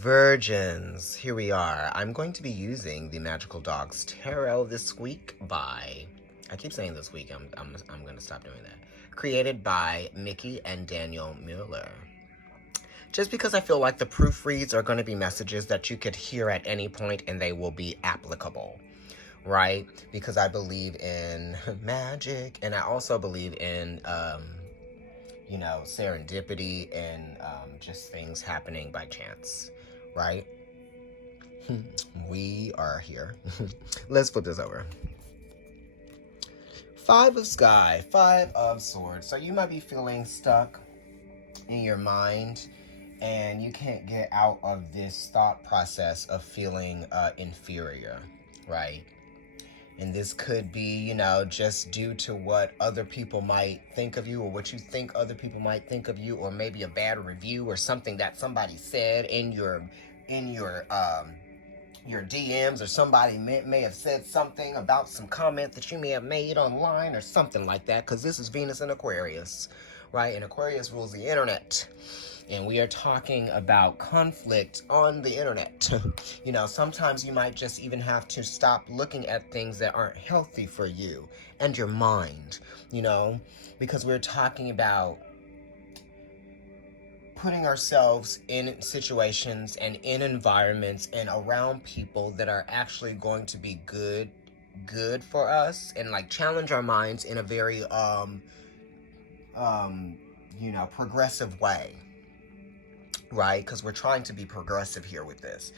Virgins, here we are. I'm going to be using the Magical Dogs Tarot this week by, I keep saying this week, I'm going to stop doing that. Created by Mickey and Daniel Mueller. Just because I feel like the proofreads are going to be messages that you could hear at any point and they will be applicable, right? Because I believe in magic, and I also believe in, serendipity and just things happening by chance, right? We are here. Let's flip this over. Five of Sky, Five of Swords. So you might be feeling stuck in your mind and you can't get out of this thought process of feeling inferior, right? And this could be, just due to what other people might think of you, or what you think other people might think of you, or maybe a bad review or something that somebody said in your DMs, or somebody may have said something about some comment that you may have made online or something like that, because this is Venus in Aquarius, right? And Aquarius rules the internet. And we are talking about conflict on the internet. Sometimes you might just even have to stop looking at things that aren't healthy for you and your mind, because we're talking about putting ourselves in situations and in environments and around people that are actually going to be good for us, and like challenge our minds in a very progressive way. Right? Because we're trying to be progressive here with this.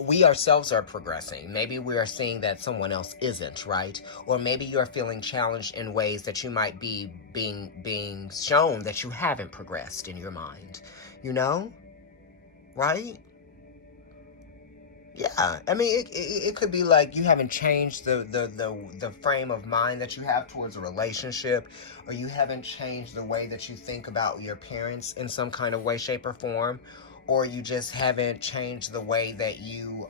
We ourselves are progressing. Maybe we are seeing that someone else isn't, right? Or maybe you're feeling challenged in ways that you might be being shown that you haven't progressed in your mind. Right? Yeah, I mean, it could be like you haven't changed the frame of mind that you have towards a relationship, or you haven't changed the way that you think about your parents in some kind of way, shape, or form, or you just haven't changed the way that you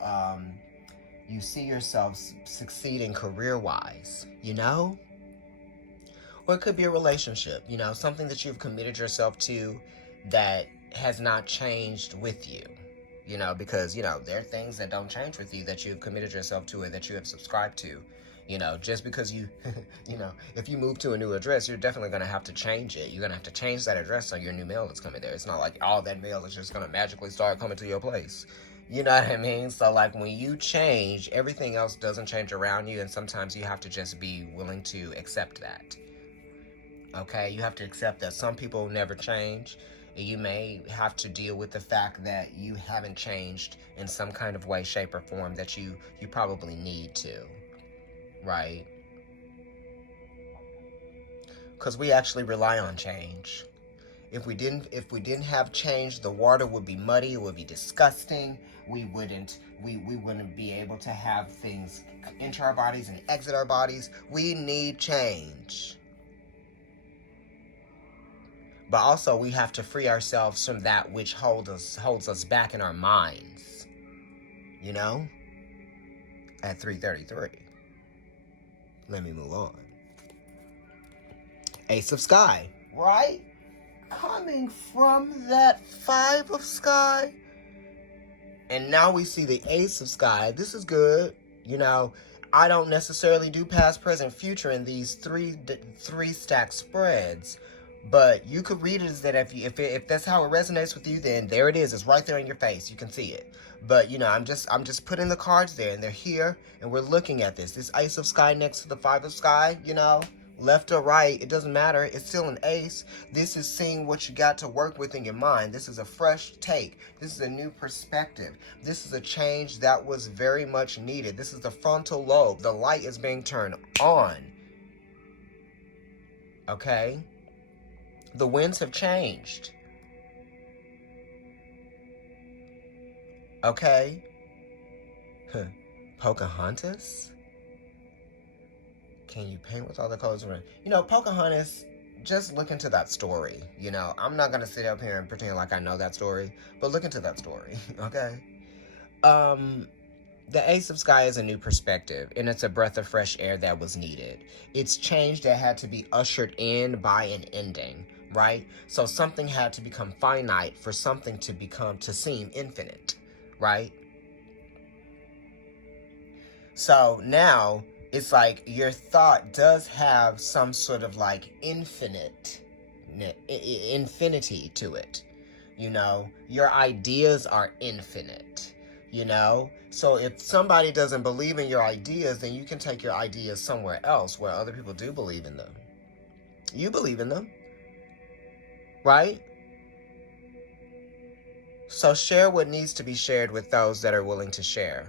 see yourself succeeding career-wise, Or it could be a relationship, something that you've committed yourself to that has not changed with you. Because, there are things that don't change with you that you've committed yourself to and that you have subscribed to. Just because you, if you move to a new address, you're definitely going to have to change it. You're going to have to change that address so your new mail is coming there. It's not like all that mail is just going to magically start coming to your place. You know what I mean? So, like, when you change, everything else doesn't change around you, and sometimes you have to just be willing to accept that. Okay? You have to accept that some people never change. You may have to deal with the fact that you haven't changed in some kind of way, shape, or form that you probably need to, right? Because we actually rely on change. If we didn't have change, the water would be muddy. It would be disgusting. We wouldn't be able to have things enter our bodies and exit our bodies. We need change. But also, we have to free ourselves from that which holds us back in our minds. At 3:33. Let me move on. Ace of Sky, right? Coming from that Five of Sky. And now we see the Ace of Sky. This is good. I don't necessarily do past, present, future in these three stack spreads. But you could read it as that if that's how it resonates with you, then there it is. It's right there in your face. You can see it. But I'm just putting the cards there, and they're here, and we're looking at this. This Ace of Sky next to the Five of Sky, left or right, it doesn't matter. It's still an ace. This is seeing what you got to work with in your mind. This is a fresh take. This is a new perspective. This is a change that was very much needed. This is the frontal lobe. The light is being turned on. Okay? The winds have changed. Okay? Pocahontas? Can you paint with all the colors around? Pocahontas, just look into that story. I'm not going to sit up here and pretend like I know that story, but look into that story, okay? The Ace of Sky is a new perspective, and it's a breath of fresh air that was needed. It's change that had to be ushered in by an ending, right? So something had to become finite for something to seem infinite, right? So now it's like your thought does have some sort of like infinity to it. You know, your ideas are infinite, you know? So if somebody doesn't believe in your ideas, then you can take your ideas somewhere else where other people do believe in them. You believe in them, right? So share what needs to be shared with those that are willing to share.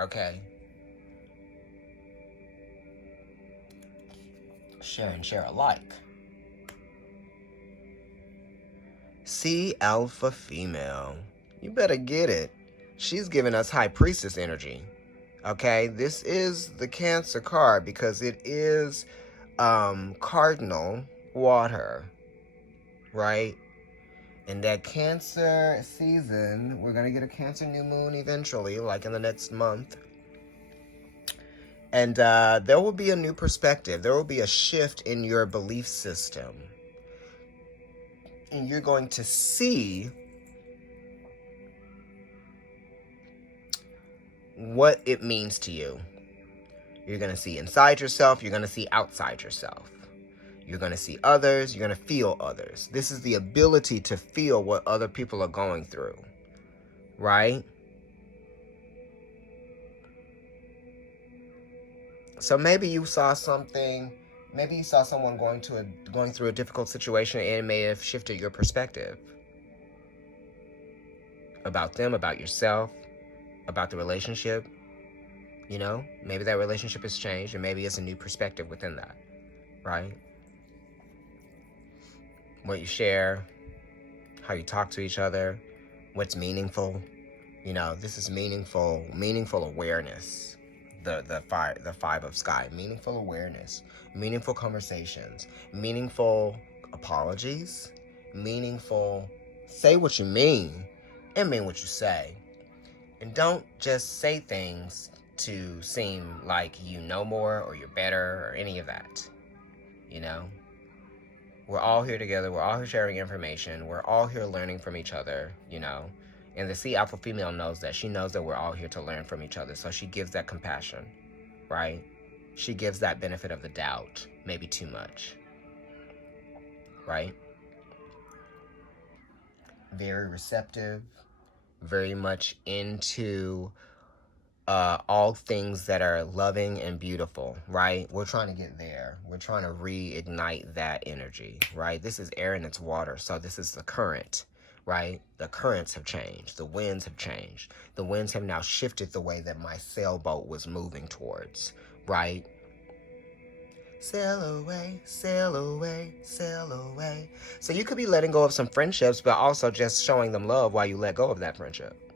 Okay? Share and share alike. See, alpha female. You better get it. She's giving us high priestess energy. Okay? This is the Cancer card because it is cardinal water, right? In that Cancer season, we're going to get a Cancer new moon eventually, like in the next month. And there will be a new perspective. There will be a shift in your belief system. And you're going to see what it means to you. You're going to see inside yourself. You're going to see outside yourself. You're going to see others. You're going to feel others. This is the ability to feel what other people are going through, right? So maybe you saw something. Maybe you saw someone going through a difficult situation, and it may have shifted your perspective about them, about yourself, about the relationship. You know, maybe that relationship has changed, and maybe it's a new perspective within that, right? What you share, how you talk to each other, what's meaningful. You know, this is meaningful awareness. The five of sky, meaningful awareness, meaningful conversations, meaningful apologies, meaningful say what you mean and mean what you say. And don't just say things to seem like you know more or you're better or any of that. You know? We're all here together. We're all here sharing information. We're all here learning from each other, you know? And the Sea Alpha female knows that. She knows that we're all here to learn from each other. So she gives that compassion, right? She gives that benefit of the doubt, maybe too much, right? Very receptive, very much into all things that are loving and beautiful, right? We're trying to get there. We're trying to reignite that energy, right? This is air and it's water, so this is the current, right? The currents have changed. The winds have changed. The winds have now shifted the way that my sailboat was moving towards, right? Sail away, sail away, sail away. So you could be letting go of some friendships, but also just showing them love while you let go of that friendship,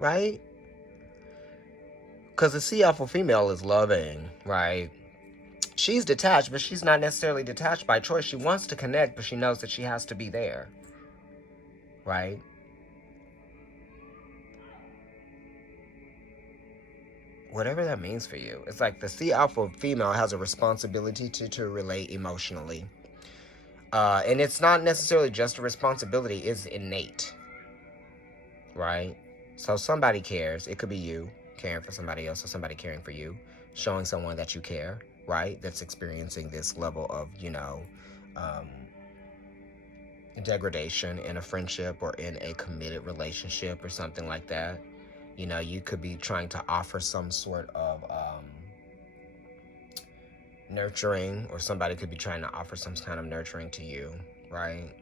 right? Because the Sea Alpha female is loving, right? She's detached, but she's not necessarily detached by choice. She wants to connect, but she knows that she has to be there, right? Whatever that means for you. It's like the Sea Alpha female has a responsibility to relate emotionally. And it's not necessarily just a responsibility, it's innate, right? So somebody cares. It could be you caring for somebody else or somebody caring for you, showing someone that you care, right? That's experiencing this level of, you know, degradation in a friendship or in a committed relationship or something like that. You know, you could be trying to offer some sort of nurturing, or somebody could be trying to offer some kind of nurturing to you, right?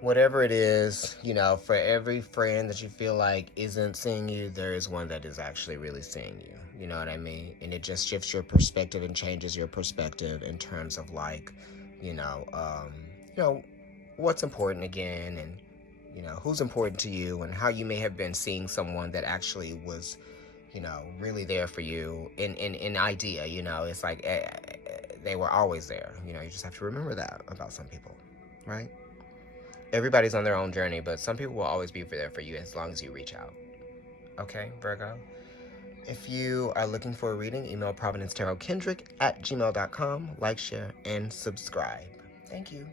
Whatever it is, you know, for every friend that you feel like isn't seeing you, there is one that is actually really seeing you. You know what I mean? And it just shifts your perspective and changes your perspective in terms of like, you know, what's important again, and you know, who's important to you, and how you may have been seeing someone that actually was, you know, really there for you in idea, you know. It's like they were always there. You know, you just have to remember that about some people, right? Everybody's on their own journey, but some people will always be there for you as long as you reach out. Okay, Virgo? If you are looking for a reading, email providencetarotkendrick@gmail.com. Like, share, and subscribe. Thank you.